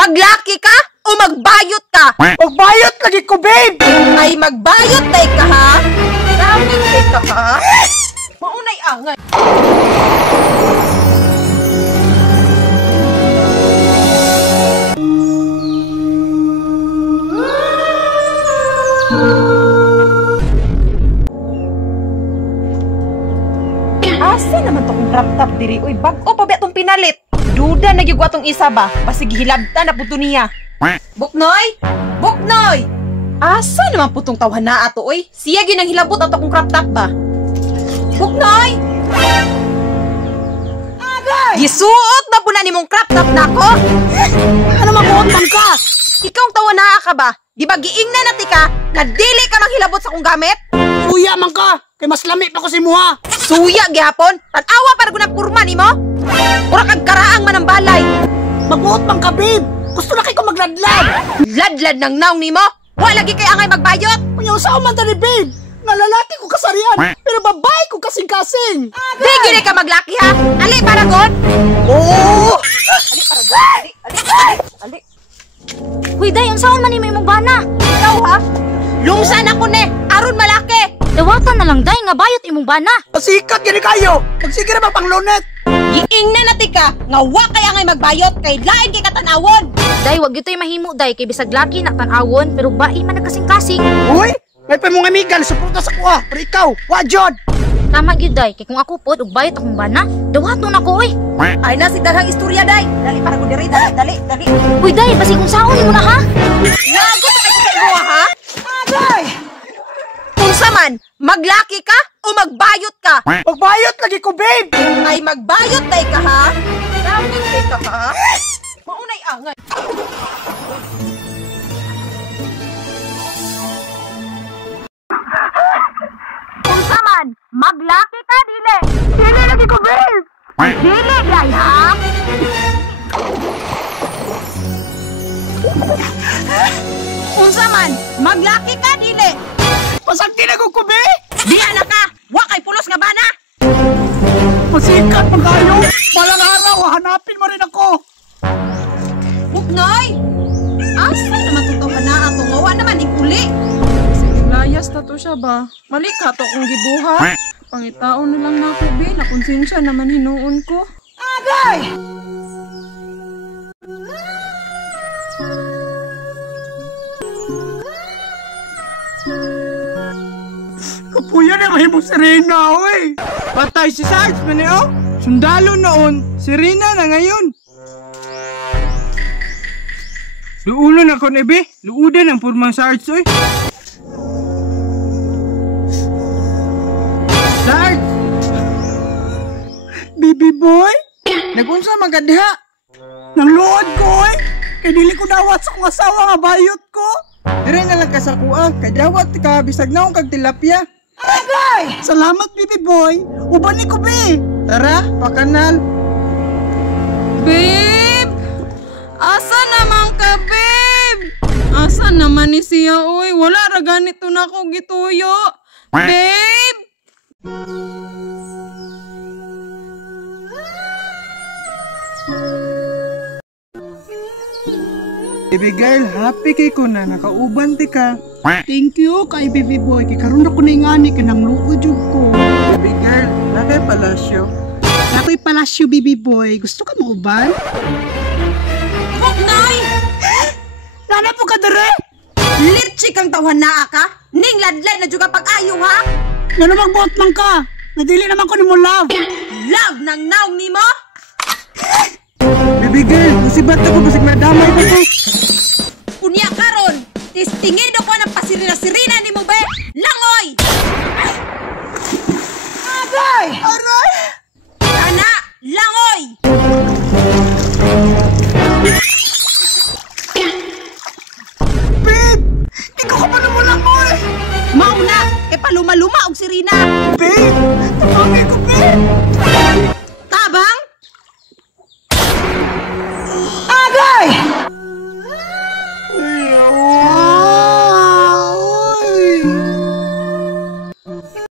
Maglaki ka o magbayot ka? Magbayot lagi ko, babe! Ay magbayot day ka ha? Daming day ka ha? Maunay angay. Asa naman to kung crop top diri? Uy, bag-o pa ba itong pinalit? Duda na yung atong isa ba? Basig hilabta na puto niya. Buknoy! Buknoy! Asa naman putong tawhan na ato, oy? Siya ginang hilabot ato kung crop top ba? Buknoy! Agay! Gisuot na po na ni mong crop top na ako? Ano mabuot man ka? Ikaw ang tawa na ka ba? Di ba giing na nati ka? Kadili ka manghilabot sa kong gamit? Suya man ka! Kay mas lami pa ko si Muha! Suya gihapon? Tanawa para ko na purma ni mo? Pura kag karaang man ang balay. Magbuot man ka, babe! Gusto na kay ko magladlad! Ladlad ng naong ni mo? Wa lagi kay angay magbayot? Kunyaw sa man tani, babe! Nga lalaki ko kasarian, pero babae ko kasing-kasing! Di gini ka maglaki ha? Ali paragon? Oo! Ali paragon? Ali. Huy, day, unsaon man ni may mong bana? Ikaw ha? Lungsan ako ne, aron malaki. Dawatan na lang, day, nga bayot imong bana. Pasikat gini kayo! Magsige na ba pang lunet? Giing na nati ka, nga wa kay angay magbayot kay lain kay katanawon. Day, wag ito'y mahimo, day, kay bisag laki na tanawon, pero bae man nagkasing-kasing. Uy! May pa mong amigan, suporta sa kuha! Pero ikaw, wajod! Tama gyud, day, kay kung ako pod og bayot akong bana, dawaton ako, oy. Ay na si daghang istorya day. Dali para ko diri, dali. Huy, day, basig unsaon nimo na ha? Nagot kay ko sa imo ha? Agay! Unsa man, maglaki ka o magbayot ka? Magbayot lagi ko, babe! Ay magbayot day ka ha? Daming day ka ha? Maunay angay. Unsa man, maglaki ka dili. Dili lagi ko, babe! Dili day ha? Unsa man, maglaki ka dili. Pasagti na ko, babe! Di anak ka, wa kay pulos nga bana. Pasikat man kayo! Malang araw, hanapin mo rin ako! Buknoy! Asa naman tutuhan na ato nga wa naman ikuli. Sige, layas na to siya ba? Mali ka to kung gibuhat. Pangitaon na lang na ako, be. Nakonsensya naman hinuon ko. Agay! Kapuya na mahimong Serena, oy! Patay si Sarge, maneo. Sundalo noon, si Rina na ngayon. Luulo na kon ebe, luudan ang purmang Sarge, oy. Sarge! Baby boy! Nagunsa magadiha? Nang luod ko, oy! Kay dili ko dawat sa kong asawa nga bayot ko! Dire na lang kasakuha, kay dawat ka, bisag naong kag tilapia. Agay! Salamat, baby boy! Uban ni ko, be! Tara, pakanal. Babe! Asa naman ka, babe? Asa naman ni siya, oy? Wala ra ganito na ko gituyo. Babe! Baby girl, happy kay ko na nakauban ti ka. Thank you kay baby boy. Kay karon ako na ingani ka nang luod jud ko. Baby girl, nakay palasyo. Ako'y palasyo, baby boy. Gusto ka mauban? Buknoy! Nana po ka dere! Litsi kang tawhan na ka? Ning ladlad na juga pag-ayo ha? Nga namang buot man ka! Nadili naman ko ni mo love! Love ng naong ni mo? Baby girl, musibat ako basig madamay ko ko. Kunya karon, tistingin ako ng pasirina-sirina ni mo be. Langoy! Agay! Aray!